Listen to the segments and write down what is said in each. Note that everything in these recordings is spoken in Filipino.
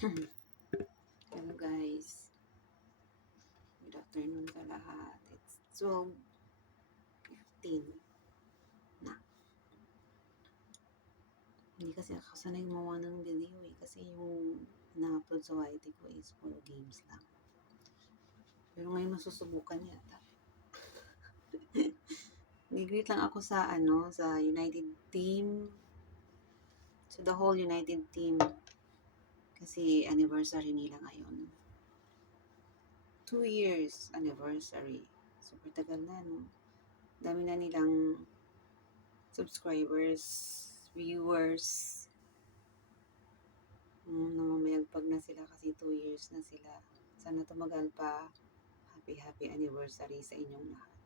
Hello guys, good afternoon sa lahat. It's 12:15 na. Hindi kasi ako sanay gumawa ng video kasi yung na-upload sa YT ko is puro games lang. Pero ngayon masusubukan yata. Nag-greet lang ako sa United Team. So the whole United Team. Kasi anniversary nila ngayon. 2 years anniversary. Super tagal na, no? Dami na nilang subscribers, viewers. Namamayagpag na sila kasi 2 years na sila. Sana tumagal pa. Happy anniversary sa inyong lahat.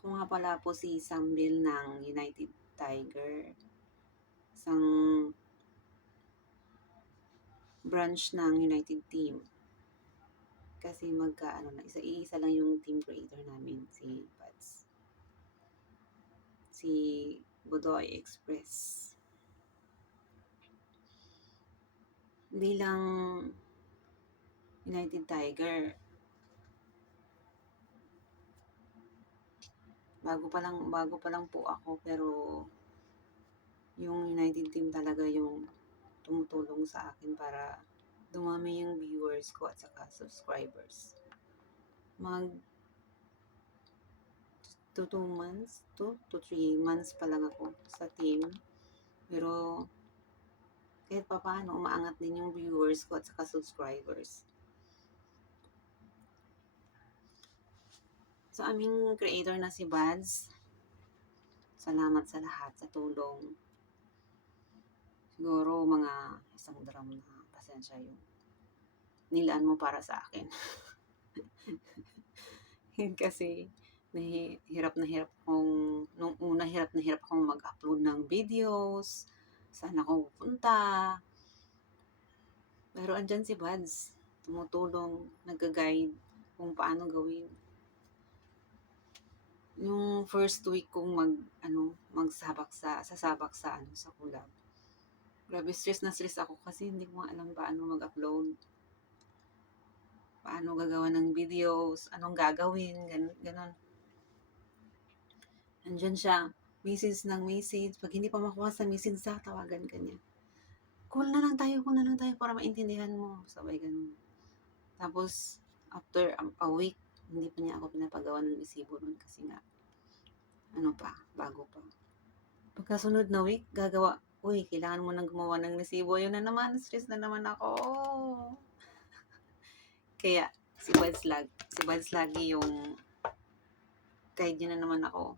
Ako nga pala po si Sambil ng United Tiger. Isang branch ng United Team. Kasi isa lang yung team creator namin, si Pads. Si Budoy Express. Bilang United Tiger, bago pa lang po ako, pero yung United Team talaga yung tumutulong sa akin para dumami yung viewers ko at saka subscribers. Mag 2 months, 2 to 3 months pa lang ako sa team. Pero kahit pa paano, umaangat din yung viewers ko at saka subscribers. So, aming creator na si Bads, salamat sa lahat, sa tulong. Siguro mga isang drum na pasensya yung nilaan mo para sa akin. Kasi hirap na hirap nung una hirap na hirap akong mag-upload ng videos, saan ako pupunta. Pero andyan si Bads, tumutulong, nag-guide kung paano gawin. Yung first week kong sasabak sa collab. Grabe, stress na stress ako kasi hindi ko alam paano mag-upload. Paano gagawa ng videos, anong gagawin, ganon. Andyan siya, message ng message. Pag hindi pa makuha sa message, tawagan ka niya. Call na lang tayo para maintindihan mo. Sabay ganun. Tapos, after a week, hindi pa niya ako pinapagawa ng resibo nun kasi nga, bago pa. Pagkasunod na week, kailangan mo nang gumawa ng resibo. Yun na naman, stress na naman ako. Kaya, si Buds lagi yung guide niya na naman ako.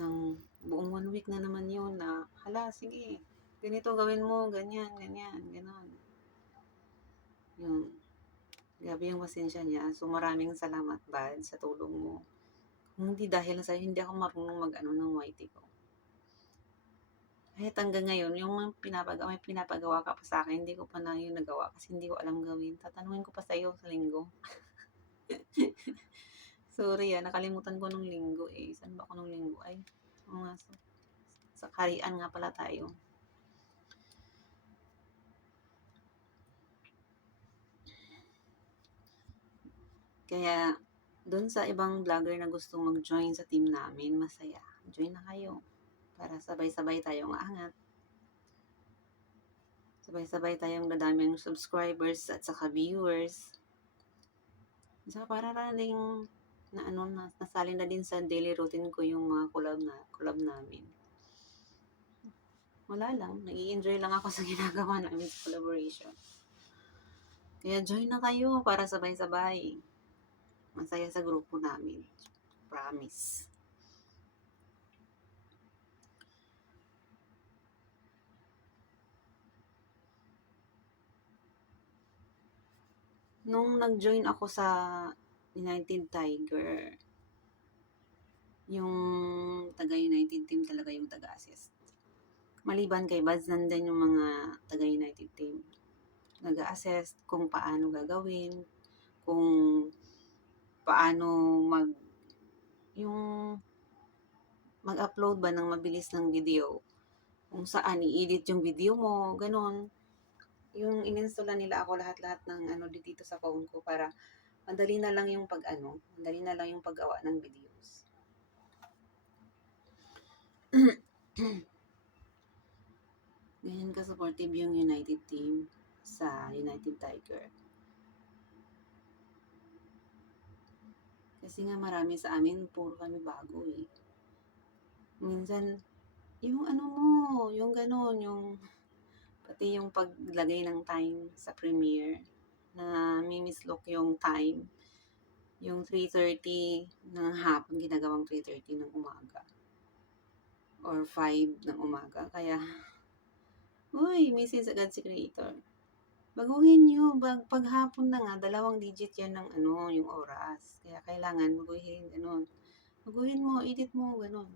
Ng buong 1 week na naman yun na, sige, ganito gawin mo, ganyan, ganon. Yun. Grabe yung pasensya niya. So, maraming salamat, Bad, sa tulong mo. Kung hindi dahil sa'yo, hindi ako marunong ng YT ko. Kahit hanggang ngayon, yung may pinapagawa ka pa sa akin, hindi ko pa na yun nagawa kasi hindi ko alam gawin. Tatanungin ko pa sa'yo sa linggo. Sorry nakalimutan ko nung linggo eh. Saan ba ako nung linggo? Ay, sa karian nga pala tayo. Kaya, doon sa ibang vlogger na gustong mag-join sa team namin, masaya. Join na kayo para sabay-sabay tayong aangat. Sabay-sabay tayong dadami ng subscribers at saka viewers. Saka para rin nasali na din sa daily routine ko yung mga collab namin. Wala lang, nag-i-enjoy lang ako sa ginagawa namin sa collaboration. Kaya join na kayo para sabay-sabay. Masaya sa grupo namin. Promise. Nung nag-join ako sa United Tiger, yung taga-United Team talaga yung taga-assist. Maliban kay Bads, nandun yung mga taga-United Team. Nag-assist kung paano gagawin, kung paano mag-upload ba ng mabilis ng video. kung saan i-edit yung video mo, gano'n. Yung ininstalla nila ako lahat-lahat ng ano dito sa phone ko para madali na lang yung pag-ano, madali na lang yung paggawa ng videos. Ganyan ka-supportive yung United Team sa United Tiger. Kasi nga marami sa amin, puro kami bago eh. Minsan, yung ano mo, yung gano'n, yung pati yung paglagay ng time sa Premiere na mimislok yung time. Yung 3:30 ng hapon, ginagawang 3:30 ng umaga. Or 5 ng umaga. Kaya, uy, message agad si creator. Baguhin nyo, paghapon na nga, 2 digit yan ng ano, yung oras. Kaya kailangan baguhin, ganun. Baguhin mo, edit mo, ganun.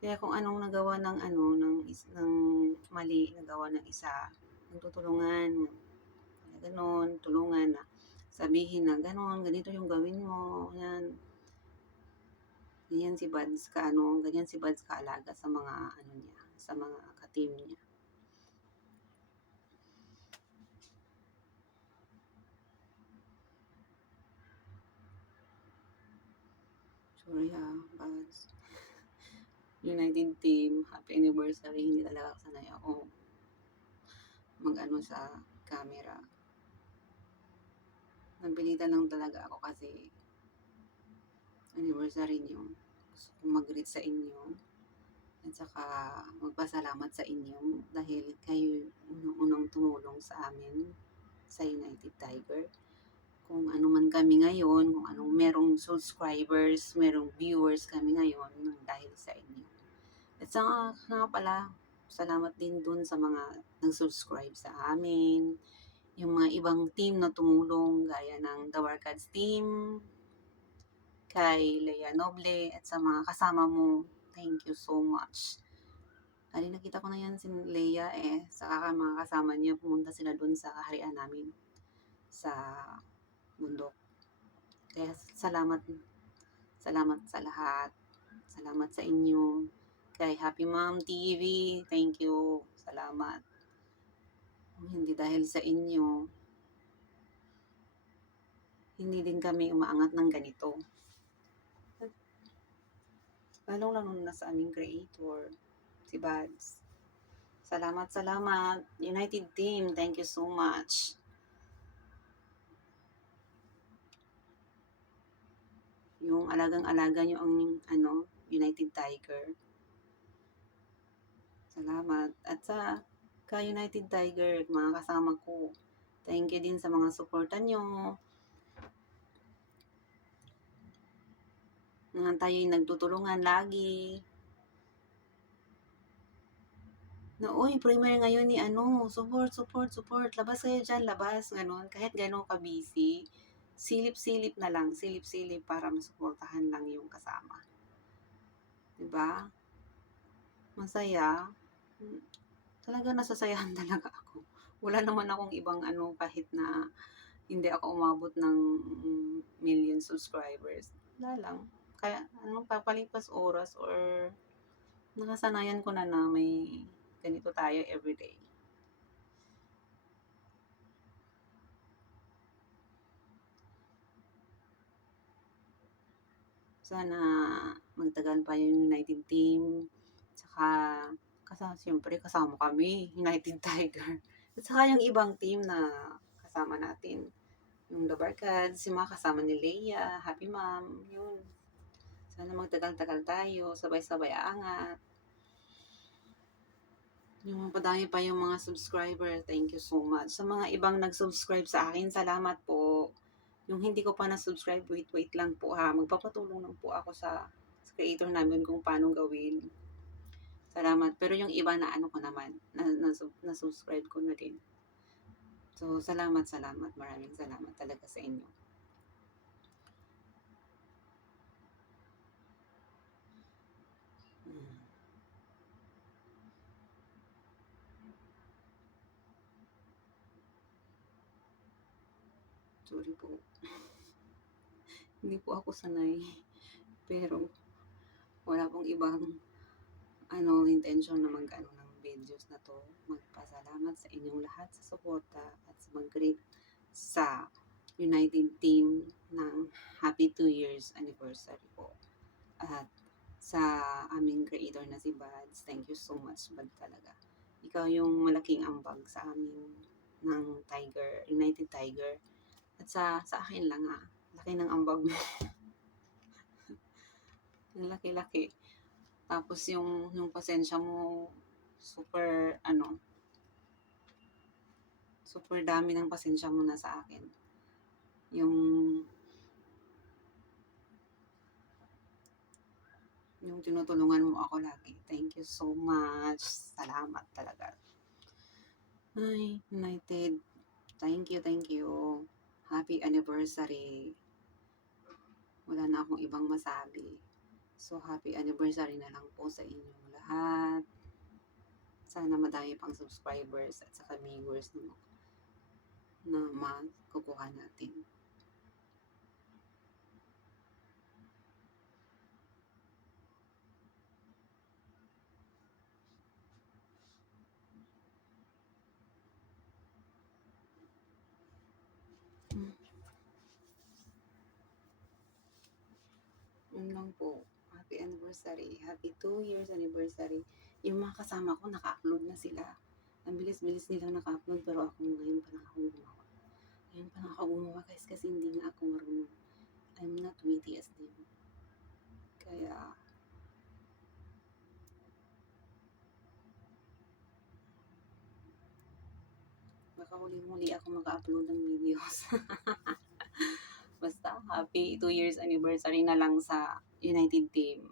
Kaya kung anong nagawa ng ano, ng mali, nagawa ng isa, nagtutulungan, gano'n, tulungan na sabihin na gano'n, ganito yung gawin mo, yan. Ganyan si Buds ka, ano, ganyan si Buds kaalaga sa mga, ano niya, sa mga ka-team niya. Sorry ha, Buds. United Team, happy anniversary, hindi talaga sanay ako mag-ano sa camera. Napilitan lang talaga ako kasi anniversary niyo. Gusto kong mag-greet sa inyo. At saka magpasalamat sa inyo dahil kayo unang-unang tumulong sa amin sa United Tiger. Kung ano man kami ngayon, kung anong merong subscribers, merong viewers kami ngayon dahil sa inyo. At saka nga pala, salamat din dun sa mga nag-subscribe sa amin, yung mga ibang team na tumulong gaya ng The Warcads team, kay Lea Noble, at sa mga kasama mo. Thank you so much. Ali, nakita ko na yan si Lea eh. Saka mga kasama niya, pumunta sila dun sa harian namin sa bundok. Kaya salamat, salamat sa lahat. Salamat sa inyo. Kay Happy Mom TV, thank you. Salamat. Hindi dahil sa inyo, hindi din kami umaangat ng ganito. Lalong-lalo na sa aming creator, si Bads. Salamat, salamat. United Team, thank you so much. Yung alagang-alaga nyo ang ano, United Tiger. Salamat. At sa ka-United Tiger, mga kasama ko, thank you din sa mga suporta nyo. Na tayo'y nagtutulungan lagi. Na, uy, premiere ngayon ni ano, support, support, support. Labas kayo dyan, labas. Ganon. Kahit ganon ka-busy, silip-silip na lang. Silip-silip para masuportahan lang yung kasama. Diba? Masaya. Talaga nasasayahan talaga ako. Wala naman akong ibang ano kahit na hindi ako umabot ng million subscribers. Wala lang. Kaya ano, papalipas oras or nakasanayan ko na may ganito tayo everyday. Sana magtagal pa yung United Team. Tsaka, siyempre kasama kami, United Tiger. At saka yung ibang team na kasama natin. Yung The Barkads, yung mga kasama ni Leia, Happy Mom, yun. Sana magtagal-tagal tayo, sabay-sabay aangat. Yung padami pa yung mga subscriber, thank you so much. Sa mga ibang nag-subscribe sa akin, salamat po. Yung hindi ko pa na-subscribe, wait lang po ha. Magpapatulong lang po ako sa creator namin kung paano gawin. Salamat. Pero yung iba na ano ko naman, na-subscribe ko na din. So, salamat. Maraming salamat talaga sa inyo. Sorry po. Hindi po ako sanay. Pero wala pong ibang intention na mag-ano ng videos na to. Magpasalamat sa inyong lahat sa suporta at mag-greet sa United Team ng Happy 2 years anniversary po. At sa aming creator na si Bads, thank you so much, Bad talaga. Ikaw yung malaking ambag sa amin ng Tiger, United Tiger. At sa akin lang laki ng ambag mo. Ang laki-laki. Tapos yung pasensya mo, super, super dami ng pasensya mo na sa akin. Yung tinutulungan mo ako lagi. Thank you so much. Salamat talaga. Ay, United. Thank you, thank you. Happy anniversary. Wala na akong ibang masabi. So, happy anniversary na lang po sa inyong lahat. Sana madami pang subscribers at saka viewers na makukuha natin. Yun lang po. Happy anniversary. Happy 2 years anniversary. Yung mga kasama ko, naka-upload na sila. Ang bilis-bilis nilang naka-upload, pero ako ngayon pa lang ako gumawa. Ngayon pa lang ako gumawa guys, kasi hindi nga ako marunong. I'm not witty as them. Kaya, baka huling-huli ako mag-upload ng videos. Basta, happy 2 years anniversary na lang sa United Team.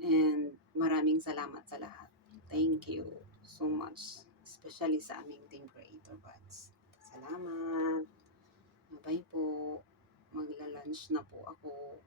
And maraming salamat sa lahat. Thank you so much. Especially sa aming team creator buds. Salamat. Bye po. Magla-lunch na po ako.